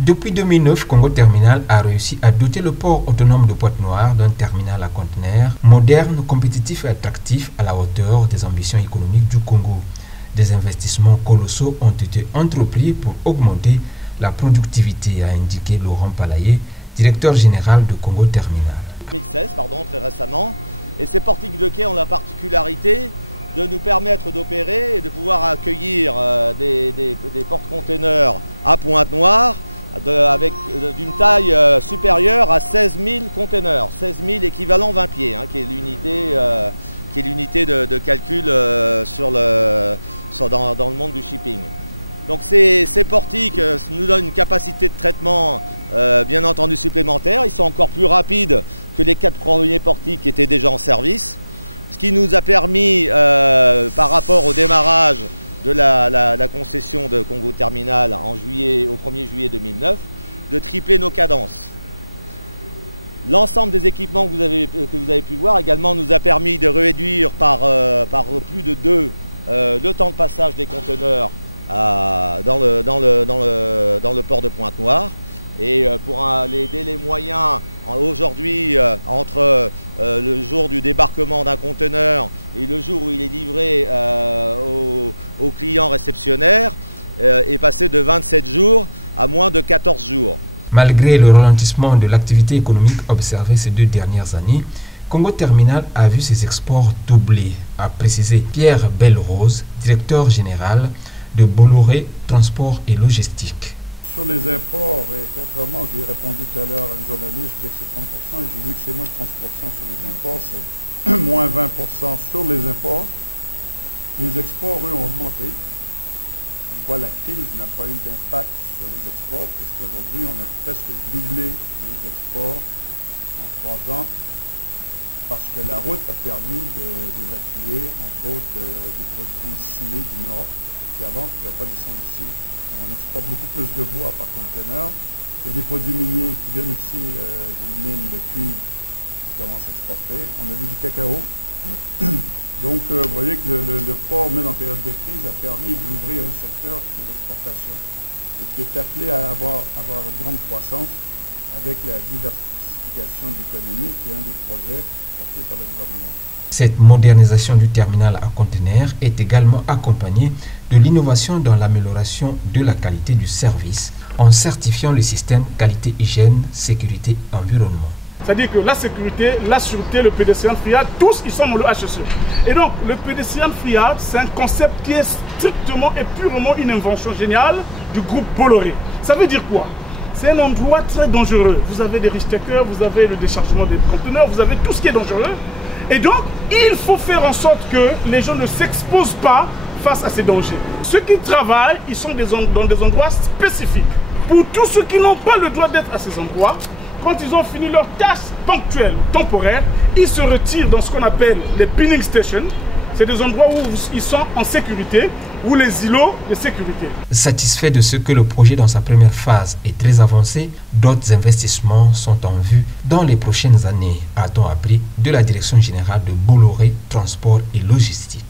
Depuis 2009, Congo Terminal a réussi à doter le port autonome de Pointe-Noire d'un terminal à conteneurs moderne, compétitif et attractif à la hauteur des ambitions économiques du Congo. Des investissements colossaux ont été entrepris pour augmenter la productivité, a indiqué Laurent Palaye, directeur général de Congo Terminal. 2016, très récemment. Et ces portiques de quai ont la particularité de nous permettre d'opérer et de pouvoir accueillir des porte-containers à Pointe-Noire d'une taille supérieure à 16 000 containers, 16 000 équivalent 20 pieds, qui est l'unité de calcul dans le monde du shipping. Donc ces portiques nous donnent une capacité de traitement bien entendu supplémentaire. Ils sont encore plus rapides que les 4 premiers portiques qui étaient déjà en service. Ce qui nous a permis, par rapport au démarrage de la concession de Congo Terminal au 1er juillet 2009, de tripler nos cadences. L'ensemble des équipements que vous avez pu voir également nous a permis de réduire par plus de 2 le temps de passage des conteneurs dans le port de Pointe-Noire. Et pour les délais moyens, aujourd'hui, entre le jour du débarquement d'un conteneur et le jour où il est livré au client réceptionnaire, est passé de 27 jours à moins de 14 jours. Malgré le ralentissement de l'activité économique observé ces 2 dernières années, Congo Terminal a vu ses exports doubler, a précisé Pierre Belle-Rose, directeur général de Bolloré Transport et Logistique. Sur les imports, et contrairement, j'ai répondu tout à l'heure à une journaliste, je disais que c'est 30%, et j'ai vu que c'est moins de 30% sur les imports, c'est moins 20% sur les imports. Les exports, eux, ont augmenté. Comme quoi la crise n'a pas eu d'impact sur les exports, puisqu'aujourd'hui, on a presque doublé les exports en 3 ans, parce que la route a permis d'évacuer, entre autres, des produits sciés du Nord, qui avant ne pouvaient pas descendre ici. On exporte beaucoup plus de bois par conteneur. Il y a des produits miniers qui viennent aussi d'une mine de cuivre qui commencent à exporter. On a vu du cacao. Donc, vous voyez que le port, même en période de crise, a permis d'ouvrir un secteur qui est l'exportation et qui est appelé à avoir une grande croissance avec la diversification de l'économie, qui est un des projets portés par le gouvernement. Cette modernisation du terminal à conteneurs est également accompagnée de l'innovation dans l'amélioration de la qualité du service en certifiant le système qualité, hygiène, sécurité, environnement. C'est-à-dire que la sécurité, la sûreté, le PDCN FRIAD, tous ils sont dans le HSE. Et donc le PDCN FRIAD, c'est un concept qui est strictement et purement une invention géniale du groupe Bolloré. Ça veut dire quoi? C'est un endroit très dangereux. Vous avez des riche-takers, vous avez le déchargement des conteneurs, vous avez tout ce qui est dangereux. Et donc, il faut faire en sorte que les gens ne s'exposent pas face à ces dangers. Ceux qui travaillent, ils sont dans des endroits spécifiques. Pour tous ceux qui n'ont pas le droit d'être à ces endroits, quand ils ont fini leurs tâches ponctuelles, temporaires, ils se retirent dans ce qu'on appelle les pinning stations. C'est des endroits où ils sont en sécurité, ou les îlots de sécurité. Satisfait de ce que le projet dans sa première phase est très avancé, d'autres investissements sont en vue dans les prochaines années, a-t-on appris de la Direction générale de Bolloré Transport et Logistique.